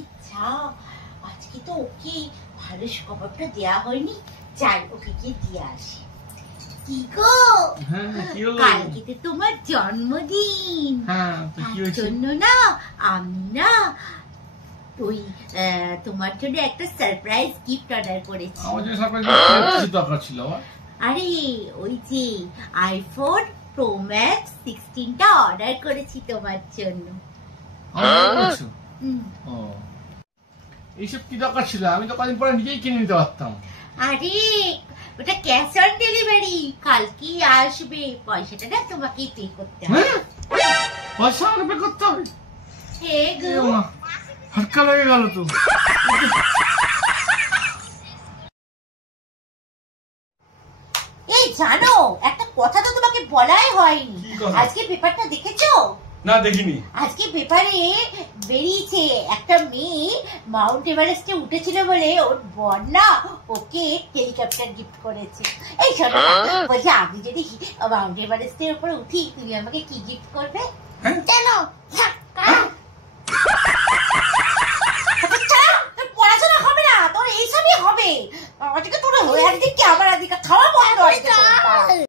ইচ্ছা, আজকে তো ওকে ভালো খবরটা দেওয়া হয়নি, যাই ওকে গিয়ে দিয়ে আসি। কি গো, কালকে তো তোমার জন্মদিন, তার জন্য না আমি না ওই তোমার জন্য একটা সারপ্রাইজ গিফট অর্ডার করেছি। আরে ওই যে আইফোন প্রো ম্যাক্স 16টা অর্ডার করেছি তোমার জন্য। এইসব কি দরকার ছিল? আমি তো কদিন পরে নিজেই কিনে নিতে পারতাম। আরে ওটা ক্যাশ অন ডেলিভারি, কালকে আসবে, পয়সাটা না তোমাকেই পে করতে হবে। পয়সা আমাকে পে করতে হবে? হ্যাঁ গো, হাটকা লেগে গেল তো। এই জানো, একটা কথা তো তোমাকে বলাই হয়নি। আজকে পেপারটা দেখেছো? না, দেখিনি। আজকে পেপারে বেরিয়েছে একটা মেয়ে মাউন্ট এভারেস্টে উঠেছিল বলে ওর বর না ওকে হেলিকপ্টার গিফট করেছে। এই শোনো, বলছি আমি যদি মাউন্ট এভারেস্টের উপরে উঠি তুমি আমাকে কি গিফট করবে? জানো?